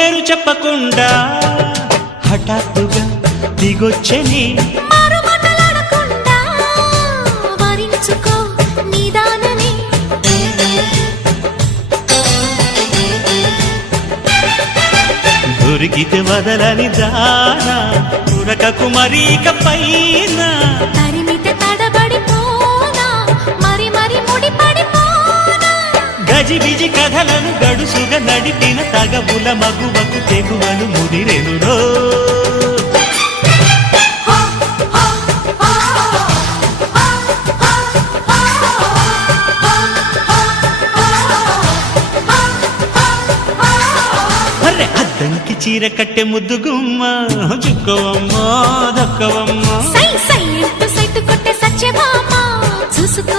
పేరు చెప్పకుండా హఠాత్తుగా దిగొచ్చని దొరికితే వదలని దానా ఉరకకు మరీక పైన తరిమితే తడబడిపోనా మరి మరి ముడిపడిపోనా గజిబిజి కథలను గడుసుగా నడిపిన తగవుల మగువకు తెగువలు ముదిరెనురో అద్దంకి చీర కట్టె ముద్దుగుమ్మ చుక్కవమ్మా దక్కవమ్మా సై సై సైటు కొట్టే సత్యభామ చూసుకో